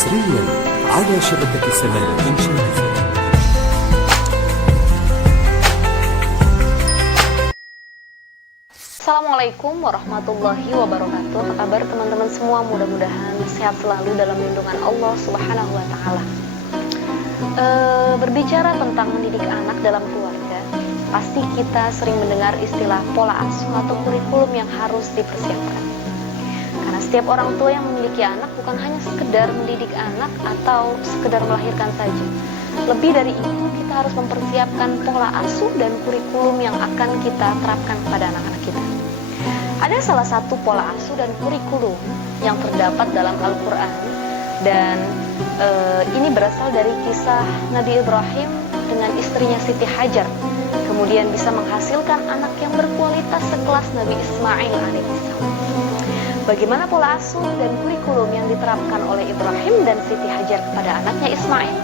حصريا على شبكة سمارة شريفة. Assalamualaikum warahmatullahi wabarakatuh. Apa kabar teman-teman semua? Mudah-mudahan sehat selalu dalam lindungan Allah Subhanahu wa Ta'ala. Berbicara tentang mendidik anak dalam keluarga, pasti kita sering mendengar istilah pola asuh atau kurikulum yang harus dipersiapkan. Karena setiap orang tua yang memiliki anak bukan hanya sekedar mendidik anak atau sekedar melahirkan saja. Lebih dari itu, kita harus mempersiapkan pola asuh dan kurikulum yang akan kita terapkan kepada anak-anak kita. Ada salah satu pola asuh dan kurikulum yang terdapat dalam Al-Quran, dan ini berasal dari kisah Nabi Ibrahim dengan istrinya Siti Hajar, kemudian bisa menghasilkan anak yang berkualitas sekelas Nabi Ismail alaihissalam. Bagaimana pola asuh dan kurikulum yang diterapkan oleh Ibrahim dan Siti Hajar kepada anaknya Ismail?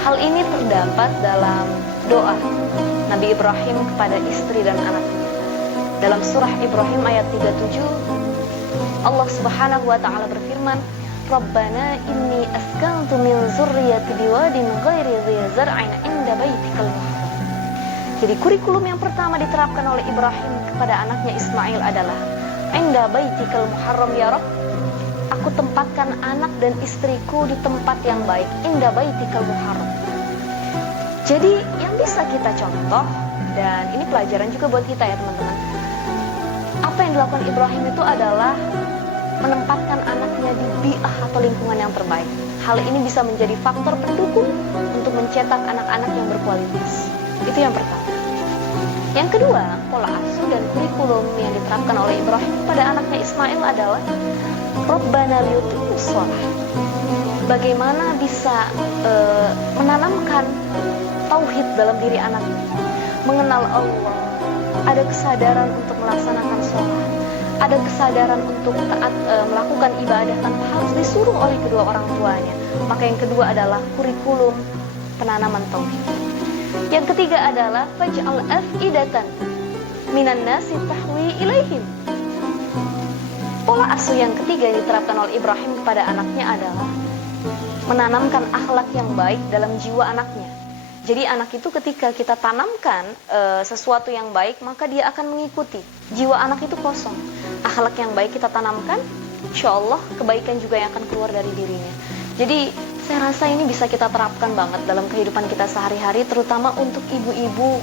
Hal ini terdapat dalam doa Nabi Ibrahim kepada istri dan anaknya. Dalam surah Ibrahim ayat 37, Allah Subhanahu wa Ta'ala berfirman, Rabbana inni askantu min zurriyati biwadin ghairi dhi zar'in 'inda baitikal muharram. Jadi kurikulum yang pertama diterapkan oleh Ibrahim kepada anaknya Ismail adalah 'inda baitikal muharram ya Rabb. Aku tempatkan anak dan istriku di tempat yang baik, inda baitikal muharram. Jadi yang bisa kita contoh, dan ini pelajaran juga buat kita ya teman-teman. Apa yang dilakukan Ibrahim itu adalah menempatkan anaknya di bi'ah atau lingkungan yang terbaik. Hal ini bisa menjadi faktor pendukung untuk mencetak anak-anak yang berkualitas. Itu yang pertama. Yang kedua, pola asuh dan kurikulum yang diterapkan oleh Ibrahim kepada anaknya Ismail adalah Rabbana liyuqimus shalah. Bagaimana bisa menanamkan tauhid dalam diri anaknya, mengenal Allah, ada kesadaran untuk melaksanakan sholat, ada kesadaran untuk taat melakukan ibadah tanpa harus disuruh oleh kedua orang tuanya. Maka yang kedua adalah kurikulum penanaman tauhid. Yang ketiga adalah faj'al af'idatan minan nasi tahwi ilaihim. Pola asuh yang ketiga yang diterapkan oleh Ibrahim kepada anaknya adalah menanamkan akhlak yang baik dalam jiwa anaknya. Jadi anak itu ketika kita tanamkan sesuatu yang baik, maka dia akan mengikuti. Jiwa anak itu kosong. Akhlak yang baik kita tanamkan, insya Allah kebaikan juga yang akan keluar dari dirinya. Jadi saya rasa ini bisa kita terapkan banget dalam kehidupan kita sehari-hari, terutama untuk ibu-ibu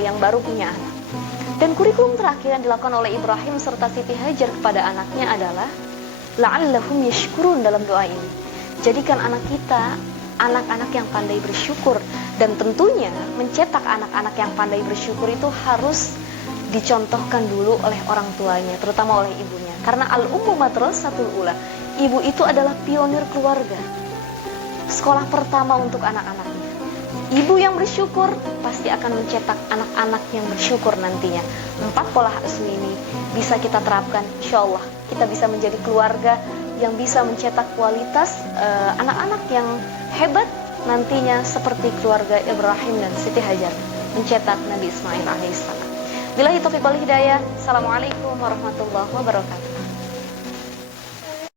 yang baru punya anak. Dan kurikulum terakhir yang dilakukan oleh Ibrahim serta Siti Hajar kepada anaknya adalah la'allahum yashkurun dalam doa ini. Jadikan anak kita anak-anak yang pandai bersyukur, dan tentunya mencetak anak-anak yang pandai bersyukur itu harus dicontohkan dulu oleh orang tuanya, terutama oleh ibunya. Karena al-ummu madrasatul ula, ibu itu adalah pionir keluarga, sekolah pertama untuk anak-anaknya. Ibu yang bersyukur pasti akan mencetak anak-anak yang bersyukur nantinya. 4 pola asuh ini bisa kita terapkan, insya Allah kita bisa menjadi keluarga yang bisa mencetak kualitas anak-anak yang hebat nantinya, seperti keluarga Ibrahim dan Siti Hajar mencetak Nabi Ismail alaihissalam. Billahi taufiq wal hidayah. Assalamualaikum warahmatullahi wabarakatuh.